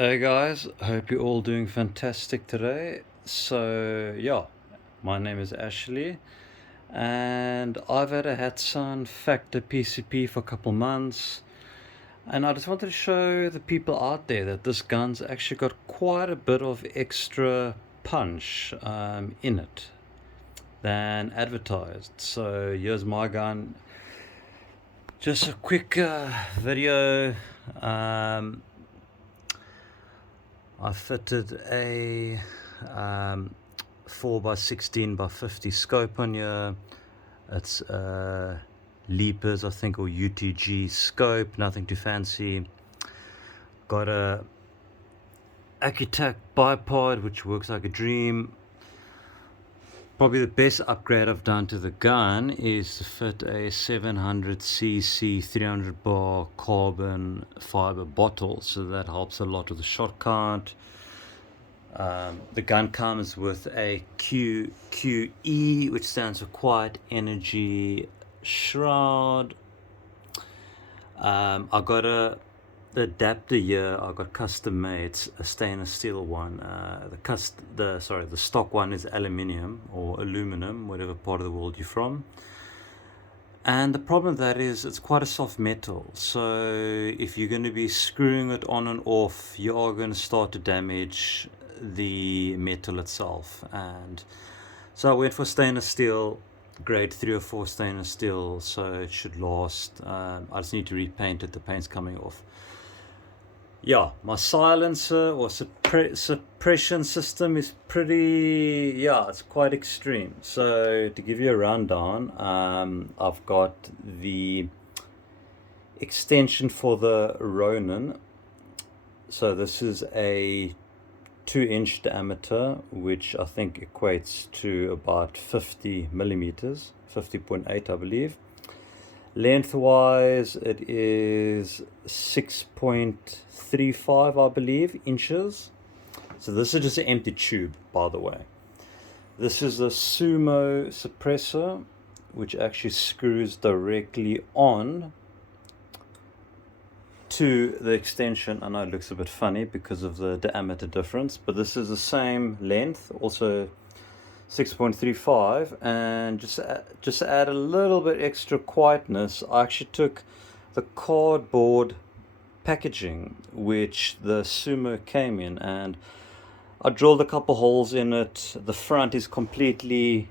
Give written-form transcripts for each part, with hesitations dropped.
Hey guys, hope you're all doing fantastic today. My name is Ashley, and I've had a Hatsan Factor PCP for a couple months, and I just wanted to show the people out there that this gun's actually got quite a bit of extra punch in it than advertised. So here's my gun. Just a quick video. Um, I fitted a 4x16x50 scope on here. It's Leapers, I think, or UTG scope, nothing too fancy. Got a Accutac bipod, which works like a dream. Probably the best upgrade I've done to the gun is to fit a 700cc 300 bar carbon fiber bottle, so that helps a lot with the shot count. The gun comes with a QE, which stands for Quiet Energy Shroud. I got the adapter here. I got custom made. It's a stainless steel one. The stock one is aluminium or aluminum, whatever part of the world you're from. And the problem with that is it's quite a soft metal. So if you're going to be screwing it on and off, you are going to start to damage the metal itself. And so I went for stainless steel, grade 3 or 4 stainless steel, so it should last. I just need to repaint it. The paint's coming off. Yeah, my silencer or suppression system is it's quite extreme. So to give you a rundown, I've got the extension for the Ronin. So this is a 2-inch diameter, which I think equates to about 50 millimeters, 50.8 I believe. Lengthwise it is 6.35 I believe inches. So this is just an empty tube, by the way. This is a Sumo suppressor, which actually screws directly on to the extension. I know it looks a bit funny because of the diameter difference, but this is the same length, also 6.35. And just to add a little bit extra quietness, I actually took the cardboard packaging which the Sumo came in, and I drilled a couple holes in it. The front is completely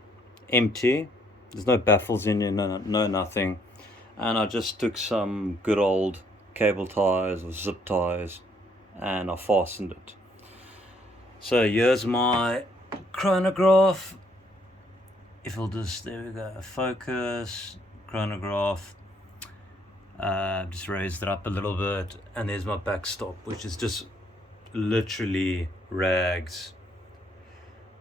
empty. There's no baffles in it, no nothing. And I just took some good old cable ties or zip ties and I fastened it. So here's my chronograph. If we'll just, there we go, focus, chronograph. Just raised it up a little bit, and there's my backstop, which is just literally rags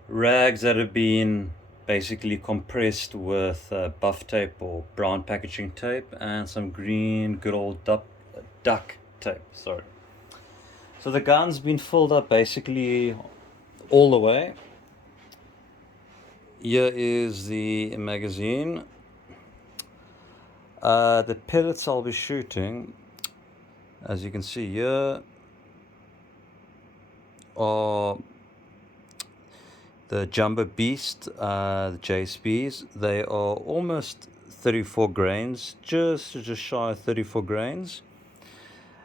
that have been basically compressed with buff tape or brown packaging tape and some green good old duck tape. Sorry. So the gun's been filled up basically all the way. Here is the magazine. The pellets I'll be shooting, as you can see here, are the Jumbo Beast, the JSBs. They are almost 34 grains, just shy of 34 grains.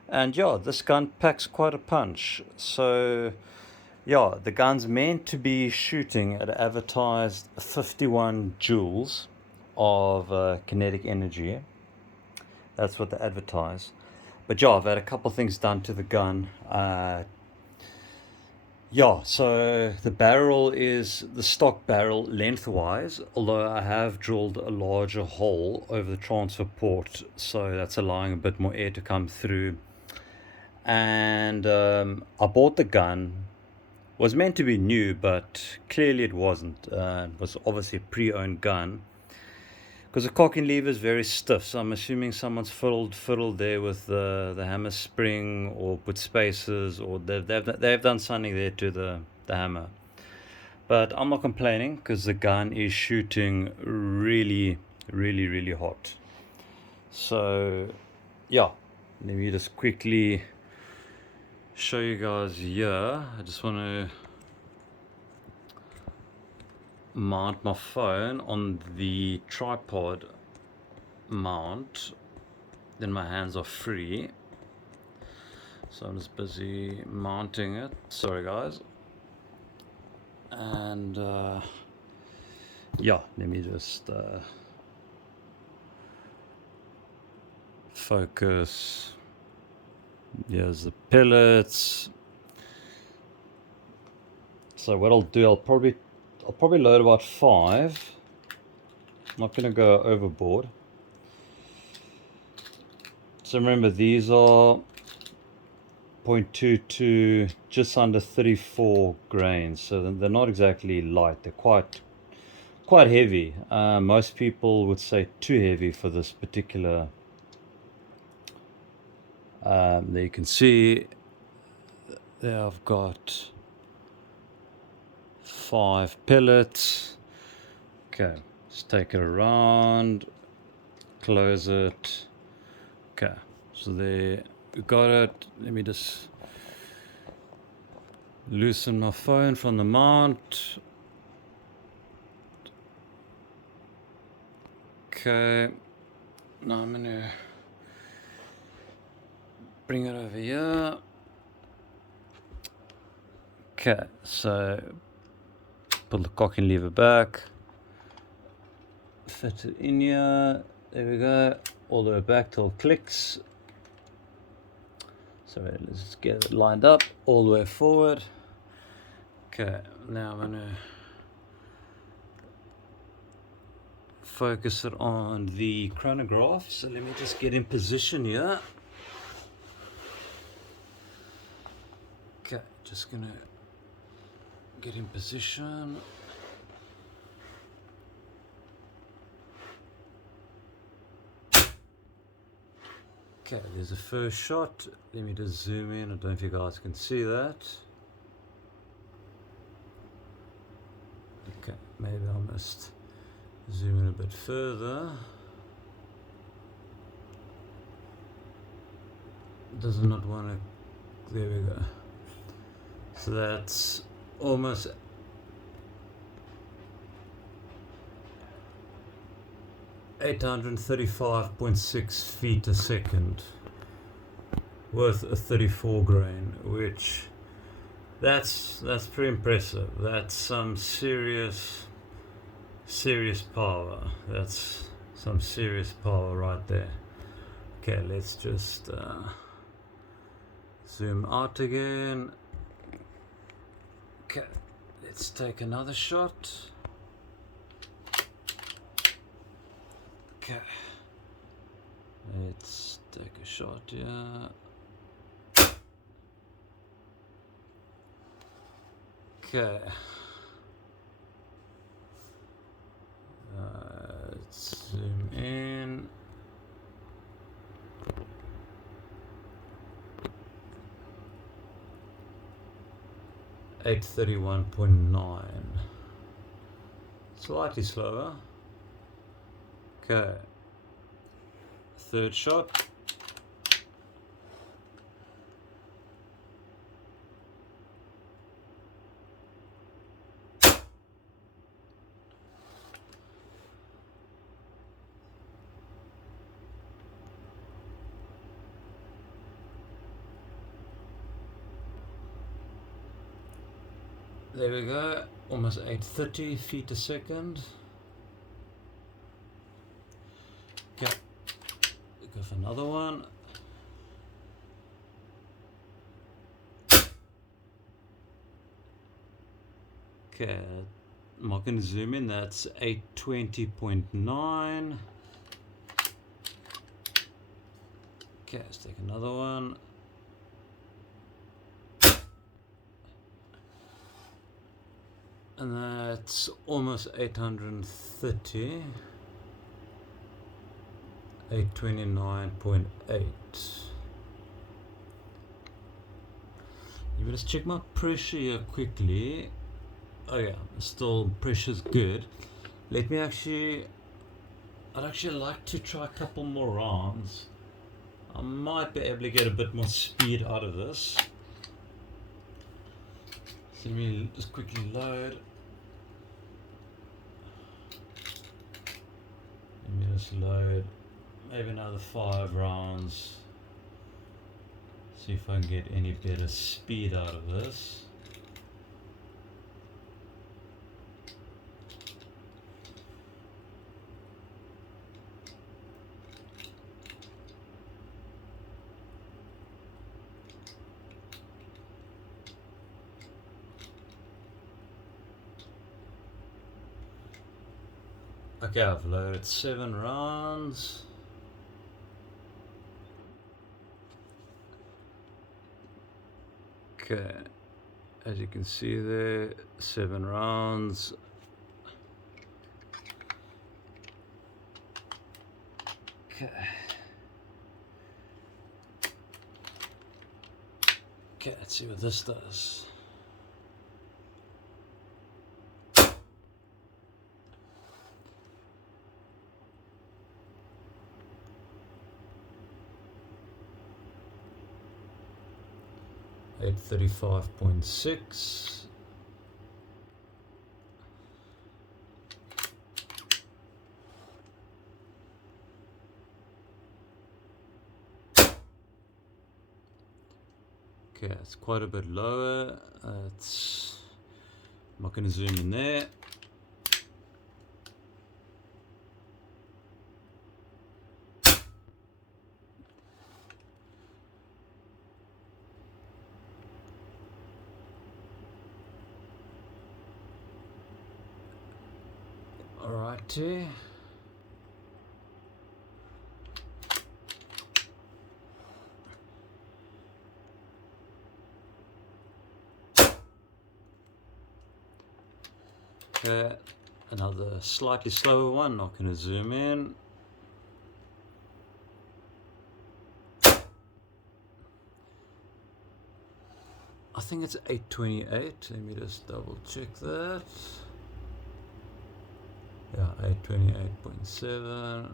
And yeah, this gun packs quite a punch. So yeah, the gun's meant to be shooting at advertised 51 joules of kinetic energy. That's what they advertise. But yeah, I've had a couple things done to the gun. So the barrel is the stock barrel lengthwise, although I have drilled a larger hole over the transfer port, so that's allowing a bit more air to come through. And I bought the gun. Was meant to be new, but clearly it wasn't. It was obviously a pre-owned gun, because the cocking lever is very stiff, so I'm assuming someone's fiddled there with the hammer spring, or put spacers, or they've done something there to the hammer. But I'm not complaining, because the gun is shooting really, really, really hot. So yeah, let me just quickly show you guys here. I just want to mount my phone on the tripod mount, then my hands are free, so I'm just busy mounting it. Sorry guys. And yeah, let me just focus. Here's the pellets. So what I'll do, I'll probably load about 5. I'm not going to go overboard. So remember, these are 0.22, just under 34 grains. So they're not exactly light. They're quite heavy. Most people would say too heavy for this particular. There you can see there I've got 5 pellets. Okay, let's take it around, close it. Okay, so there we got it. Let me just loosen my phone from the mount. Okay, now I'm gonna bring it over here. Okay, so pull the cocking lever back, fit it in here. There we go, all the way back till it clicks. So let's just get it lined up all the way forward. Okay, now I'm gonna focus it on the chronograph. So let me just get in position here. Okay, just gonna get in position. Okay, there's the first shot. Let me just zoom in. I don't know if you guys can see that. Okay, maybe I must zoom in a bit further. Does not want to. There we go. So that's almost 835.6 feet a second with a 34 grain, which that's pretty impressive. That's some serious power. That's some serious power right there. Okay, let's just zoom out again. Okay, let's take another shot. Okay, let's take a shot here. Okay, let's zoom in. .9, slightly slower. Okay, third shot. There we go, almost 830 feet a second. Okay, go for another one. Okay, I'm not going to zoom in, that's 820.9. Okay, let's take another one. And that's almost 830. 829.8. You better check my pressure here quickly. Oh yeah, still pressure's good. Let me I'd actually like to try a couple more rounds. I might be able to get a bit more speed out of this. So let me just quickly load. Let me just load maybe another 5 rounds. See if I can get any better speed out of this. Okay, I've loaded 7 rounds. Okay, as you can see there, 7 rounds. Okay. Okay, let's see what this does. At 35.6. Okay, it's quite a bit lower. I'm not going to zoom in there. Alrighty. Okay, another slightly slower one, not going to zoom in. I think it's 828. Let me just double check that. Yeah, 828.7.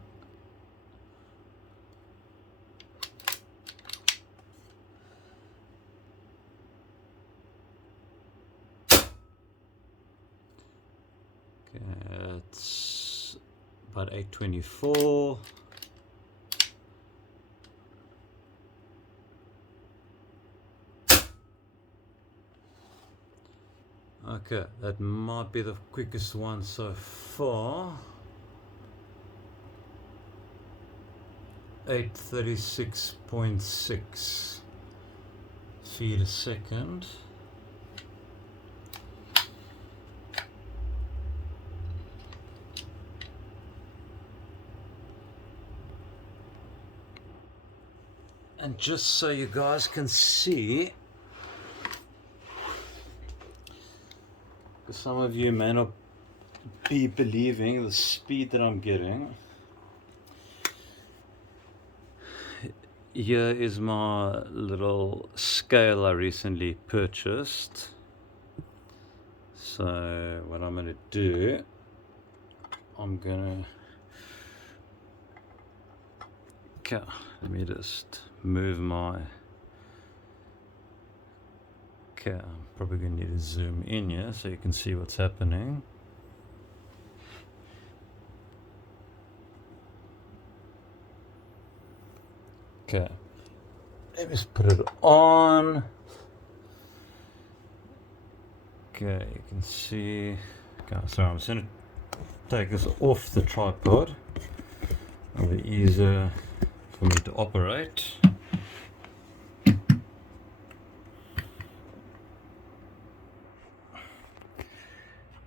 Okay, it's about 824. Okay, that might be the quickest one so far. 836.6 feet a second. And just so you guys can see, because some of you may not be believing the speed that I'm getting. Here is my little scale I recently purchased. So what I'm going to do, I'm going to, okay, let me just move my, okay, I'm probably going to need to zoom in here so you can see what's happening. Okay, let me just put it on. Okay, you can see. Okay, sorry, I'm just going to take this off the tripod. It'll be easier for me to operate.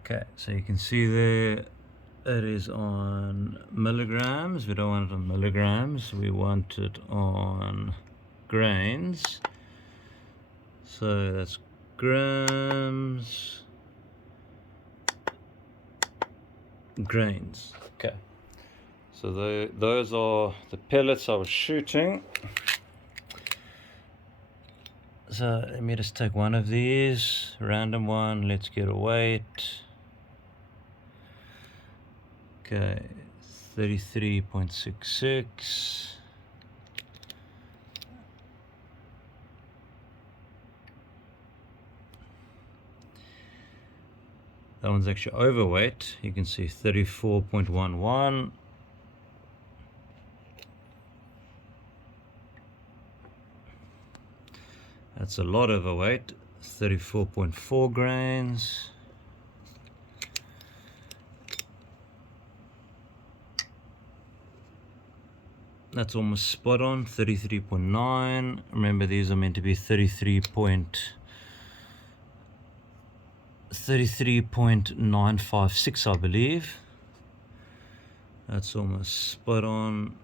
Okay, so you can see there it is on milligrams. We don't want it on milligrams, we want it on grains. So that's grams, grains. Okay, so those are the pellets I was shooting. So let me just take one of these, random one, let's get a weight. Okay, 33.66. That one's actually overweight. You can see 34.11. That's a lot overweight. 34.4 grains. That's almost spot on. 33.9. Remember, these are meant to be 33.956, I believe. That's almost spot on.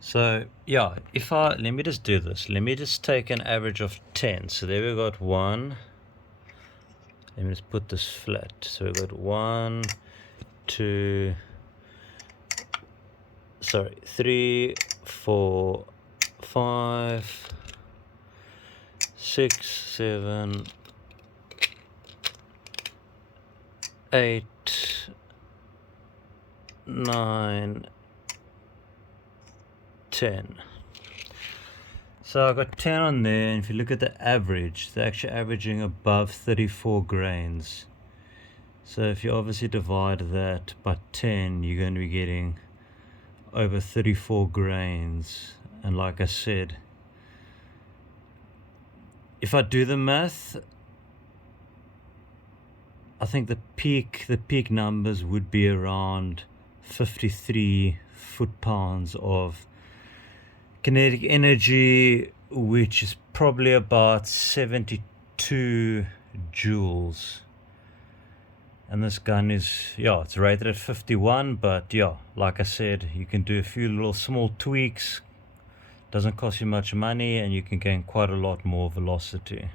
So yeah, let me just do this. Let me just take an average of 10. So there we got 1. Let me just put this flat. So we got 1, 2, 3, 4, 5, 6, 7, 8, 9, 10. So I got 10 on there, and if you look at the average, they're actually averaging above 34 grains. So if you obviously divide that by 10, you're going to be getting over 34 grains. And like I said, if I do the math, I think the peak numbers would be around 53 foot-pounds of kinetic energy, which is probably about 72 joules. And this gun is, it's rated at 51, but like I said, you can do a few little small tweaks. Doesn't cost you much money, and you can gain quite a lot more velocity.